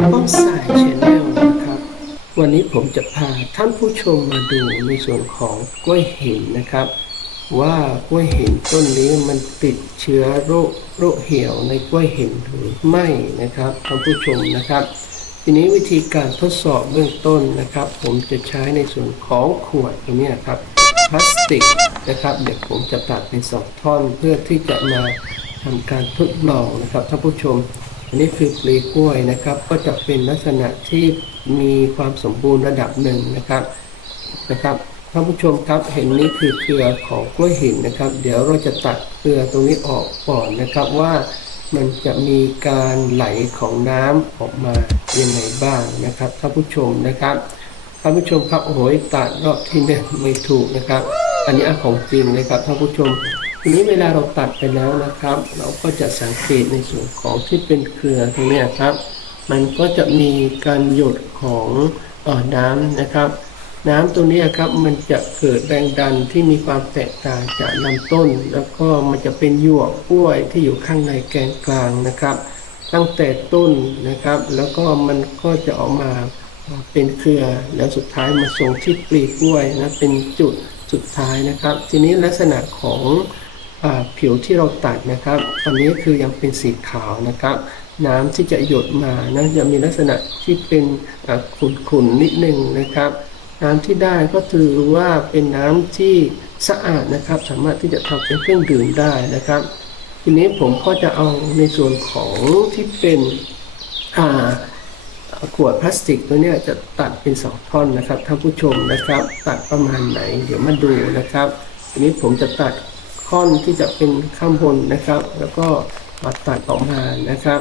ำป้อมสายชแนลนะครับ วันนี้ผมจะพาท่านผู้ชมมาดูในส่วนของกล้วยหินนะครับ ว่ากล้วยหินต้นนี้มันติดเชื้อโรคโรคเหี่ยวในกล้วยหินหรือไม่นะครับท่านผู้ชมนะครับ ทีนี้วิธีการทดสอบเบื้องต้นนะครับ ผมจะใช้ในส่วนของขวดตัวเนี้ครับพลาสติกนะครับเดี๋ยวผมจะตัดเป็นสองท่อนเพื่อที่จะมาทำการทดลองนะครับท่านผู้ชม อันนี้คือปลีกล้วยนะครับ ก็จะเป็นลักษณะที่มีความสมบูรณ์ระดับหนึ่งนะครับนะครับท่านผู้ชมครับเห็นนี้คือเครือของกล้วยหินนะครับ เดี๋ยวเราจะตัดเครือตรงนี้ออกก่อนนะครับว่ามันจะมีการไหลของน้ำออกมายังไงบ้างนะครับท่านผู้ชมนะครับท่านผู้ชมครับโอ้โหตัดรอบที่หนึ่งไม่ถูกนะครับ อันนี้ของจริงนะครับท่านผู้ชม ทีนี้เวลาเราตัดไปแล้วนะครับ เราก็จะสังเกตในส่วนของที่เป็นเครือตรงนี้ครับ มันก็จะมีการหยดของออน้ำนะครับ น้ำตรงนี้ครับมันจะเกิดแรงดันที่มีความแตกต่างจากลำต้น แล้วก็มันจะเป็นหยวกกล้วยที่อยู่ข้างในแกนกลางนะครับ ตั้งแต่ต้นนะครับ แล้วก็มันก็จะออกมาเป็นเครือแล้วสุดท้ายมาส่งที่ปลีกล้วยนะเป็นจุดสุดท้ายนะครับ ทีนี้ลักษณะของ ผิวที่เราตัดนะครับ ตอนนี้คือยังเป็นสีขาวนะครับ น้ำที่จะหยดมานะจะมีลักษณะที่เป็นขุ่นๆนิดนึงนะครับ น้ำที่ได้ก็ถือว่าเป็นน้ำที่สะอาดนะครับ สามารถที่จะทำเป็นเครื่องดื่มได้นะครับ ทีนี้ผมก็จะเอาในส่วนของที่เป็นขวดพลาสติกตัวนี้จะตัดเป็นสองท่อนนะครับท่านผู้ชมนะครับ ตัดประมาณไหน เดี๋ยวมาดูนะครับทีนี้ผมจะตัด ท่อนที่จะเป็นข้างบนนะครับ แล้วก็มาตัดออกมานะครับ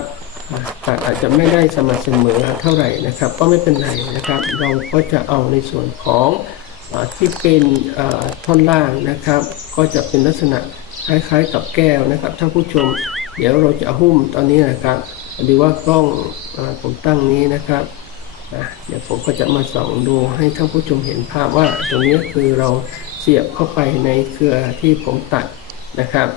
ตัดอาจจะไม่ได้สม่ำเสมอเท่าไหร่นะครับ ก็ไม่เป็นไรนะครับ เราก็จะเอาในส่วนของอที่เป็นท่อนล่างนะครับ ก็จะเป็นลักษณะคล้ายๆกับแก้วนะครับท่านผู้ชม เดี๋ยวเราจะหุ้มตอนนี้นะครับดีว่ากล้องอผมตั้งนี้นะครับเดี๋ยวผมก็จะมาส่องดูให้ท่านผู้ชมเห็นภาพว่าตรงนี้คือเรา เสียบเข้าไปในเครือที่ผมตัดนะครับ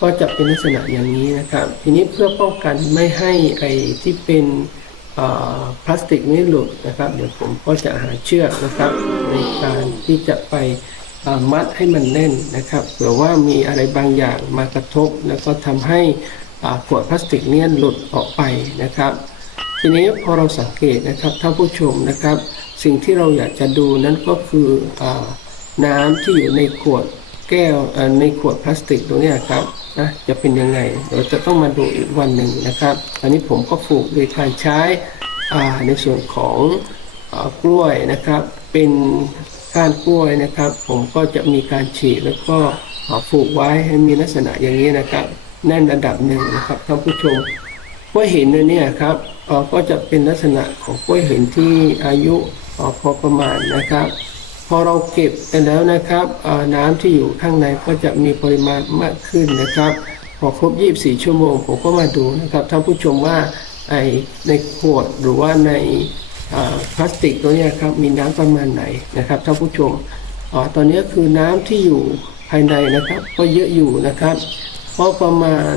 ก็จะเป็นลักษณะอย่างนี้นะครับ ทีนี้เพื่อป้องกันไม่ให้ไอ้ที่เป็นพลาสติกนี้หลุดนะครับ เดี๋ยวผมก็จะหาเชือกนะครับ ในการที่จะไปมัดให้มันแน่นนะครับเผื่อว่ามีอะไรบางอย่างมากระทบ แล้วก็ทำให้ขวดพลาสติกเนี้หลุดออกไปนะครับ ทีนี้พอเราสังเกตนะครับท่านผู้ชมนะครับ สิ่งที่เราอยากจะดูนั้นก็คืออ น้ำที่อยู่ในขวดแก้วในขวดพลาสติกตรงนี้ครับนะจะเป็นยังไงเราจะต้องมาดูอีกวันหนึ่งนะครับอันนี้ผมก็ผูกโดยการใช้ในส่วนของอกล้วยนะครับ เป็นก้านกล้วยนะครับ ผมก็จะมีการฉีกแล้วก็ผูกไว้ให้มีลักษณะอย่างนี้นะครับแน่นระดับหนึ่งนะครับท่านผู้ชมกล้วยหินอันเนี่ยครับก็จะเป็นลักษณะของกล้วยหินที่อายุออพอประมาณนะครับ อเราเก็บไปแล้วนะครับน้ำที่อยู่ข้างในก็จะมีปริมาณมากขึ้นนะครับพอครบ 24 ชั่วโมงผมก็มาดูนะครับท่านผู้ชมว่าไอในขวดหรือว่าในพลาสติกตัวนี้ครับมีน้ำประมาณไหนนะครับท่านผู้ชมเออตอนนี้คือน้ำที่อยู่ภายในนะครับ ก็เยอะอยู่นะครับ เพราะประมาณ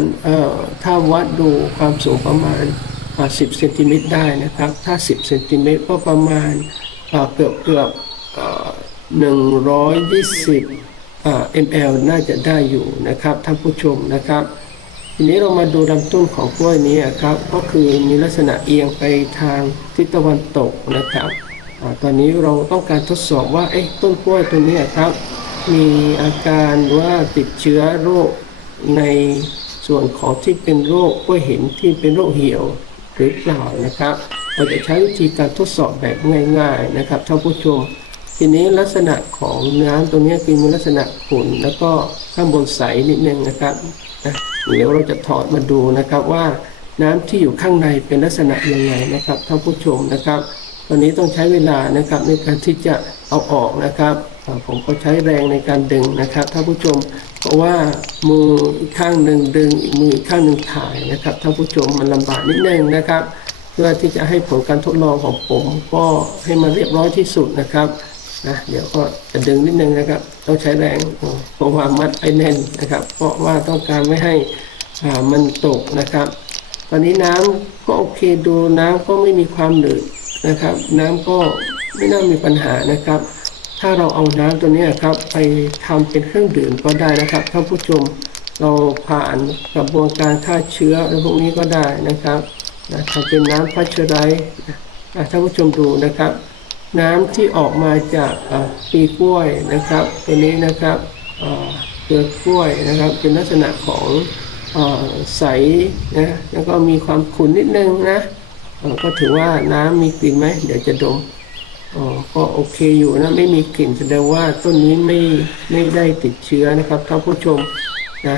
ถ้าวัดดูความสูงประมาณ 10 เซนติเมตรได้นะครับ ถ้า 10 เซนติเมตรก็ประมาณเกือบเกือบ 120อ่า ml น่าจะได้อยู่นะครับท่านผู้ชมนะครับ ทีนี้เรามาดูลำต้นของกล้วยนี้ครับ ก็คือมีลักษณะเอียงไปทางทิศตะวันตกนะครับอตอนนี้เราต้องการทดสอบว่าเอ๊ะต้นกล้วยตัวนี้ครับ มีอาการว่าติดเชื้อโรคในส่วนของที่เป็นโรคกล้วยเหินที่เป็นโรคเหี่ยวหรือเปล่านะครับเราจะใช้วิธีการทดสอบแบบง่าย ๆนะครับท่านผู้ชม ทีนี้ลักษณะของน้ำตรงนี้คือมีลักษณะขุ่นแล้วก็ข้างบนใสนิดนึงนะครับเดี๋ยวเราจะถอดมาดูนะครับว่าน้ำที่อยู่ข้างในเป็นลักษณะยังไงนะครับท่านผู้ชมนะครับตอนนี้ต้องใช้เวลานะครับในการที่จะเอาออกนะครับผมก็ใช้แรงในการดึงนะครับท่านผู้ชม เพราะว่ามือข้างหนึ่งดึงอีกมือข้างหนึ่งถ่ายนะครับท่านผู้ชมมันลำบากนิดนึงนะครับ เพื่อที่จะให้ผลการทดลองของผมก็ให้มันเรียบร้อยที่สุดนะครับ นะเดี๋ยวก็จะดึงนิดนึงนะครับ ต้องใช้แรงเพราะว่ามัดไอแน่นนะครับ เพราะว่าต้องการไม่ให้อ่ามันตกนะครับ ตอนนี้น้ำก็โอเคดูน้ำก็ไม่มีความหนืดนะครับ น้ำก็ไม่น่ามีปัญหานะครับ ถ้าเราเอาน้ำตัวนี้ครับไปทำเป็นเครื่องดื่มก็ได้นะครับท่านผู้ชมเราผ่านกระบวนการฆ่าเชื้ออะไรพวกนี้ก็ได้นะครับนะทำเป็นน้ำพัชไรนะท่านผู้ชมดูนะครับ น้ำที่ออกมาจากปีกล้วยนะครับ ตัวนี้นะครับเปลือกกล้วยนะครับ เป็นลักษณะของอใสนะแล้วก็มีความขุ่นนิดนึงนะก็ถือว่าน้ำมีกลิ่นไหมเดี๋ยวจะดมก็โอเคอยู่นะไม่มีกลิ่นแสดงว่าต้นนี้ไม่ไม่ได้ติดเชื้อนะครับท่านผู้ชมนะ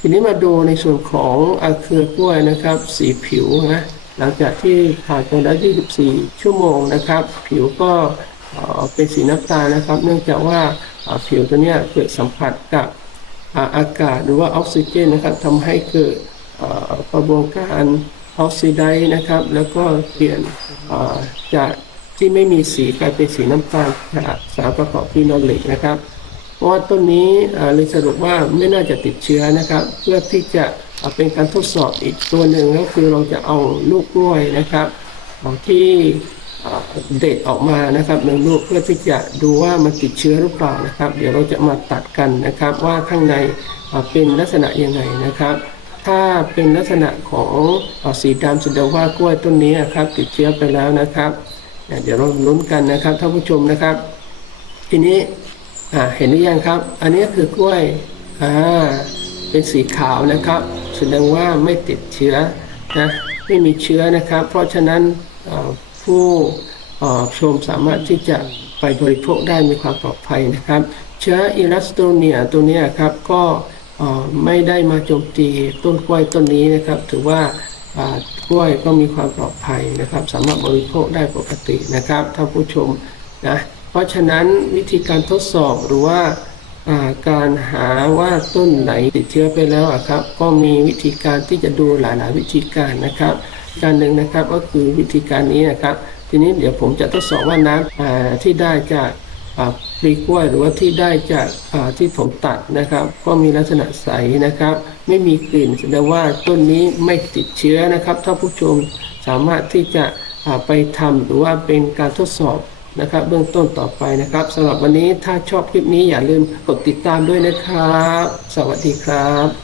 ทีนี้มาดูในส่วนของอเครือกล้วยนะครับ สีผิวนะ หลังจากที่ผ่านไปแล้ว 24 ชั่วโมงนะครับ ผิวก็เป็นสีน้ำตาลนะครับ เนื่องจากว่าผิวตัวนี้เกิดสัมผัสกับอากาศหรือว่าออกซิเจนนะครับทำให้เกิดเอ่อกระบวนการออกซิไดนะครับ แล้วก็เปลี่ยนจากที่ไม่มีสีกลายเป็นสีน้ำตาลจากสารประกอบฟีนอลเหล็กนะครับ เพราะว่าต้นนี้เลยสรุปว่าไม่น่าจะติดเชื้อนะครับ เพื่อที่จะ เป็นการทดสอบอีกตัวหนึ่งก็คือเราจะเอาลูกกล้วยนะครับที่เด็ดออกมานะครับหนึ่งลูกเพื่อที่จะดูว่ามันติดเชื้อหรือเปล่านะครับ เดี๋ยวเราจะมาตัดกันนะครับว่าข้างในเป็นลักษณะยังไงนะครับ ถ้าเป็นลักษณะของสีดำแสดงว่ากล้วยต้นนี้นะครับติดเชื้อไปแล้วนะครับ เดี๋ยวเราลุ้นกันนะครับท่านผู้ชมนะครับ ทีนี้เห็นหรือยังครับ อันนี้คือกล้วยอ่า เป็นสีขาวนะครับ แสดงว่าไม่ติดเชื้อนะไม่มีเชื้อนะครับ เพราะฉะนั้นผู้ชมสามารถที่จะไปบริโภคได้มีความปลอดภัยนะครับ เชื้ออิรัสโตเนียตัวนี้ครับก็ไม่ได้มาโจมตีต้นกล้วยต้นนี้นะครับ ถือว่ากล้วยก็มีความปลอดภัยนะครับ สามารถบริโภคได้ปกตินะครับท่านผู้ชมนะเพราะฉะนั้นวิธีการทดสอบหรือว่า การหาว่าต้นไหนติดเชื้อไปแล้วครับ ก็มีวิธีการที่จะดูหลาย ๆ วิธีการนะครับ การหนึ่งนะครับก็คือวิธีการนี้นะครับ ทีนี้เดี๋ยวผมจะทดสอบว่าน้ำที่ได้จากปลีกล้วยหรือว่าที่ได้จากที่ผมตัดนะครับ ก็มีลักษณะใสนะครับ ไม่มีกลิ่นแสดงว่าต้นนี้ไม่ติดเชื้อนะครับ ถ้าผู้ชมสามารถที่จะไปทำหรือว่าเป็นการทดสอบ นะครับ เบื้องต้นต่อไปนะครับสำหรับวันนี้ถ้าชอบคลิปนี้อย่าลืมกดติดตามด้วยนะครับ สวัสดีครับ